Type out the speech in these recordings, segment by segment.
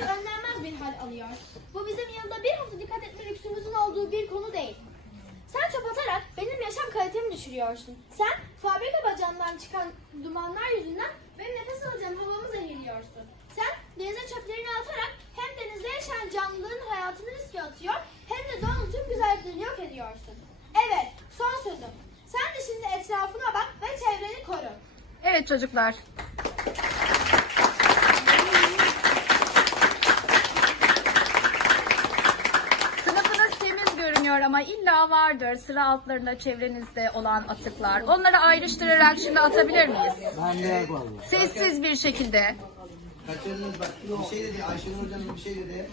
gittikçe önlenmez bir hal alıyor. Bu bizim yılda bir hafta dikkat etme lüksümüzün olduğu bir konu değil. Sen çöp atarak benim yaşam kalitemi düşürüyorsun. Sen fabrika bacağından çıkan dumanlar yüzünden benim nefes alacağım havamı zehirliyorsun. Sen denize çöplerini atarak hem denizde yaşayan canlıların hayatını riske atıyor hem de doğanın tüm güzelliklerini yok ediyorsun. Evet, son sözüm. Sen de şimdi etrafına bak ve çevreni koru. Evet çocuklar. Ama illa vardır sıra altlarında çevrenizde olan atıklar. Onları ayrıştırarak şimdi atabilir miyiz? Ben de vallahi. Sessiz bir şekilde. Kaçırdınız bak bir şey dedi Ayşenur hocam bir şey dedi.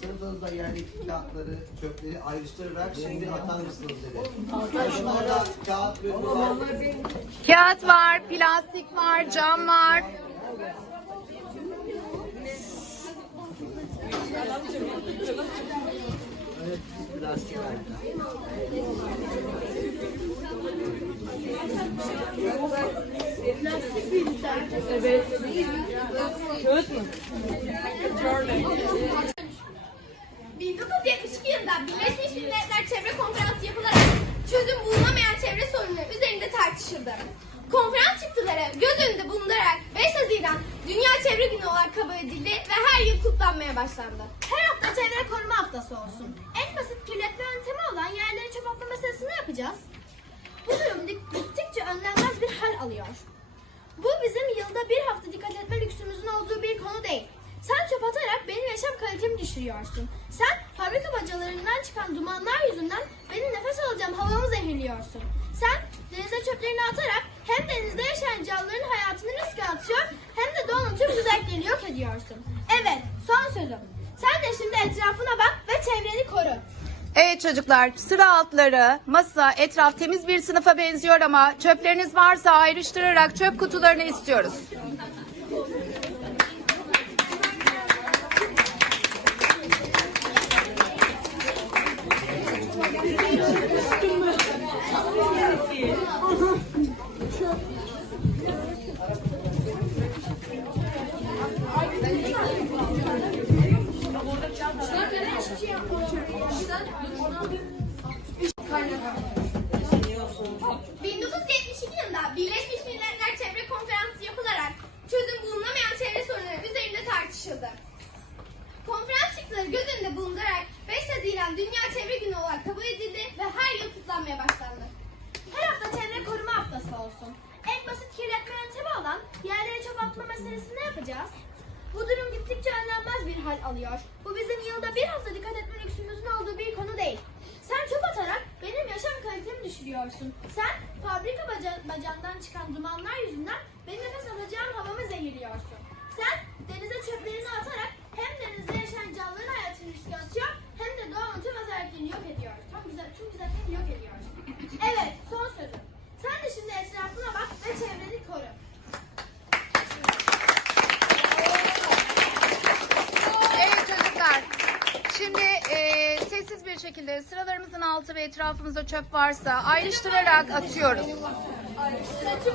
Sınıfınızda yerdeki kağıtları, çöpleri ayrıştırarak şimdi atar mısınız dedi. Şunlara da kağıt ve. Kağıt var, plastik var, cam var. Evet, plastik. Evet. 1972 yılında Birleşmiş Milletler Çevre Konferansı yapılarak çözüm bulunamayan çevre sorunları üzerinde tartışıldı. Konferans çıktıları göz önünde bulundurarak 5 Haziran Dünya Çevre Günü olarak kabul edildi ve her yıl kutlanmaya başlandı. Her hafta çevre koruma haftası olsun. En basit kirletme yöntemi olan yerleri çöp atma meselesini yapacağız. Bu durum gittikçe önlenmez bir hal alıyor. Bu bizim yılda bir hafta dikkat etme lüksümüzün olduğu bir konu değil. Sen çöp atarak benim yaşam kalitemi düşürüyorsun. Sen fabrika bacalarından çıkan dumanlar yüzünden benim nefes alacağım havamı zehirliyorsun. Sen denize çöplerini atarak hem denizde yaşayan canlıların hayatını riske atıyor hem de doğanın tüm güzelliklerini yok ediyorsun. Evet, son sözüm. Sen de şimdi etrafına bak çevreni koru. Evet çocuklar sıra altları, masa, etraf temiz bir sınıfa benziyor ama çöpleriniz varsa ayrıştırarak çöp kutularını istiyoruz. Düşürüyorsun. Sen fabrika baca- bacağından çıkan dumanlar yüzünden benim nefes alacağım havamı zehirliyorsun. Sen denize çöplerini atarak hem denizde yaşayan canlıların hayatını riske atıyor hem de doğanın tüm özelliklerini yok ediyorsun. Tam güzel, tüm güzelliklerini yok ediyorsun. Evet, son sözüm. Sen de şimdi etrafına bak ve çevreni koru. Evet çocuklar. Şimdi e, sessiz bir şekilde sıralarımızın altı ve etrafımızda çöp varsa ayrıştırarak atıyoruz. Saçım?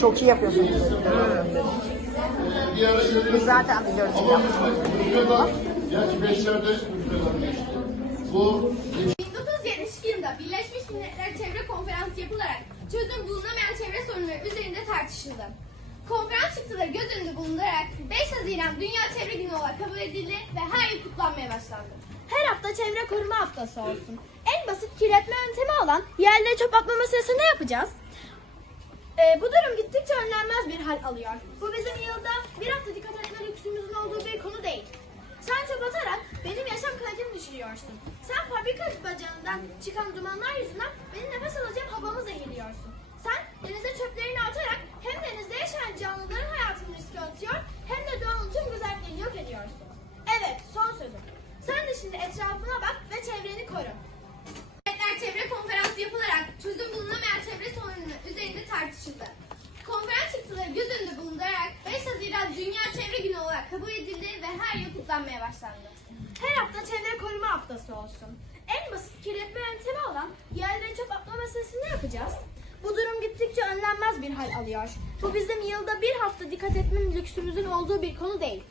çok iyi yapıyorsunuz. Biz zaten biliyoruz. Gerçi beşlerde. Bu 1972 yılında Birleşmiş Milletler Çevre Konferansı yapılarak çözüm bulunamayan çevre sorunları üzerinde tartışıldı. Konferans çıktıları göz önünde bulundurarak 5 Haziran Dünya Çevre Günü olarak kabul edildi ve her yıl kutlanmaya başlandı. Her hafta çevre koruma haftası olsun. En basit kirletme yöntemi olan yerlere çöp atma meselesi ne yapacağız? Ee, bu durum gittikçe önlenmez bir hal alıyor. Bu bizim yılda bir hafta dikkat etme lüksümüzün olduğu bir konu değil. Sen çöp atarak benim yaşam kalitemi düşürüyorsun. Sen fabrika bacağından çıkan dumanlar yüzünden benim nefes alacağım havamı zehirliyorsun. Sen denize çöplerini atarak hem denizde yaşayan canlıların hayatını riske atıyor hem de doğanın tüm güzelliklerini yok ediyorsun. Evet son sözüm. Sen de şimdi etrafına bak ve çevreni koru. Milletler Çevre Konferansı yapılarak çözüm bulunamayan çevre sorunları üzerinde tartışıldı. Konferans çıktıları göz önünde bulundurarak 5 Haziran Dünya Çevre Günü olarak kabul edildi ve her yıl kutlanmaya başlandı. Her hafta çevre koruma haftası olsun. En basit kirletme yöntemi olan yerlere çöp atma meselesini yapacağız? Bu durum gittikçe önlenmez bir hal alıyor. Bu bizim yılda bir hafta dikkat etmenin lüksümüzün olduğu bir konu değil.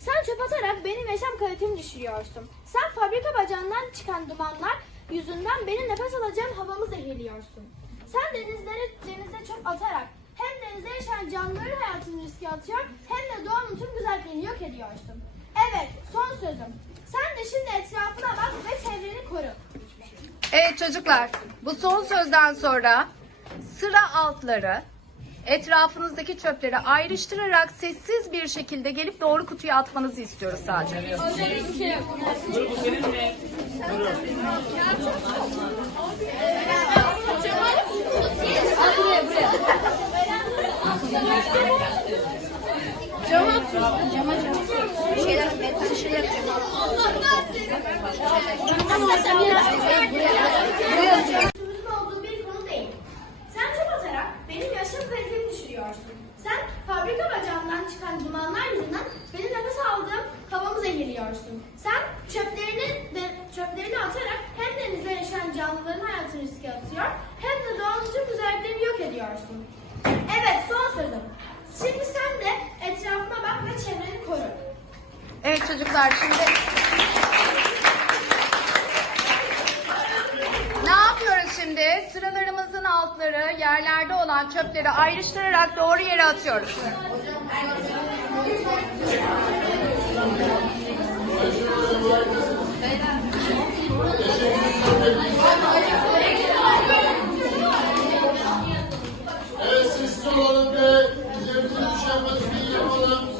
Sen çöp atarak benim yaşam kalitemi düşürüyorsun. Sen fabrika bacağından çıkan dumanlar yüzünden benim nefes alacağım havamı zehirliyorsun. Sen denizlere denize çöp atarak hem denizde yaşayan canlıların hayatını riske atıyor hem de doğanın tüm güzelliklerini yok ediyorsun. Evet, son sözüm. Sen de şimdi etrafına bak ve çevreni koru. Evet çocuklar, bu son sözden sonra sıra altları etrafınızdaki çöpleri ayrıştırarak sessiz bir şekilde gelip doğru kutuya atmanızı istiyoruz sadece. Lüksümüzün olduğu bir konu değil. Sen çöp atarak benim yaşam kalitemi düşürüyorsun. Sen fabrika bacağından çıkan dumanlar yüzünden benim nefes aldığım havamı zehirliyorsun. Sen çöplerini de, çöplerini atarak hem denizde yaşayan canlıların hayatını riske atıyor hem de doğanın tüm güzelliklerini yok ediyorsun. Evet son sözüm. Şimdi sen de etrafına bak ve çevreni koru. Evet çocuklar şimdi ne yapıyoruz şimdi? Sıralarımızın altları yerlerde olan çöpleri ayrıştırarak doğru yere atıyoruz. evet sessiz olalım ve üzerimize düşen vazifeyi yapalım.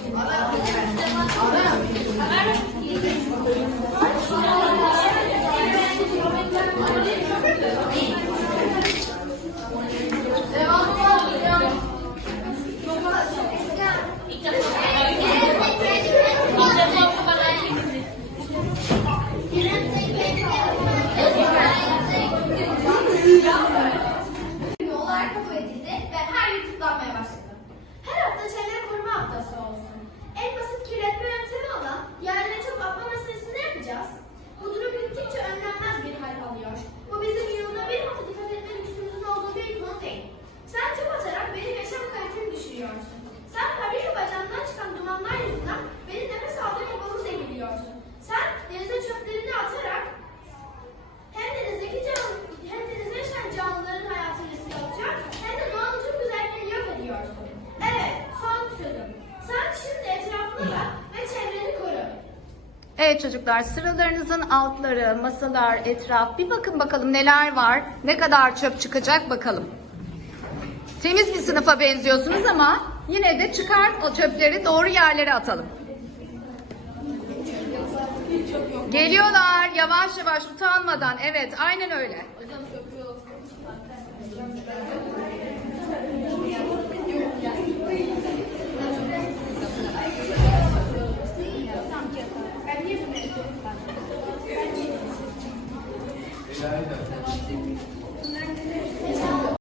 Günü olarak kabul edildi ve her yıl kutlanmaya başladı. Her hafta çevre koruma haftası olsun. En basit kirletme yöntemi olan yerlere çöp atma meselesini ne yapacağız? Bu durum gittikçe önlenmez bir hal alıyor. Bu bizim yılda bir hafta dikkat etme lüksümüzün olduğu bir konu değil. Sen çöp atarak benim yaşam kalitemi düşürüyorsun. Sen fabrika bacağından çıkan dumanlar yüzünden benim nefes aldığım havamı zehirliyorsun. Sen denize çöplerini atarak hem denizdeki can, hem denizde yaşayan canlıların hayatını riske atıyor hem de doğanın tüm güzelliklerini yok ediyorsun. Evet, son sözüm. Sen şimdi etrafına bak ve çevreni koru. Evet çocuklar sıralarınızın altları, masalar, etraf bir bakın bakalım neler var. Ne kadar çöp çıkacak bakalım. Temiz bir sınıfa benziyorsunuz ama yine de çıkar o çöpleri doğru yerlere atalım. Geliyorlar yavaş yavaş utanmadan. Evet aynen öyle. Rica ederim.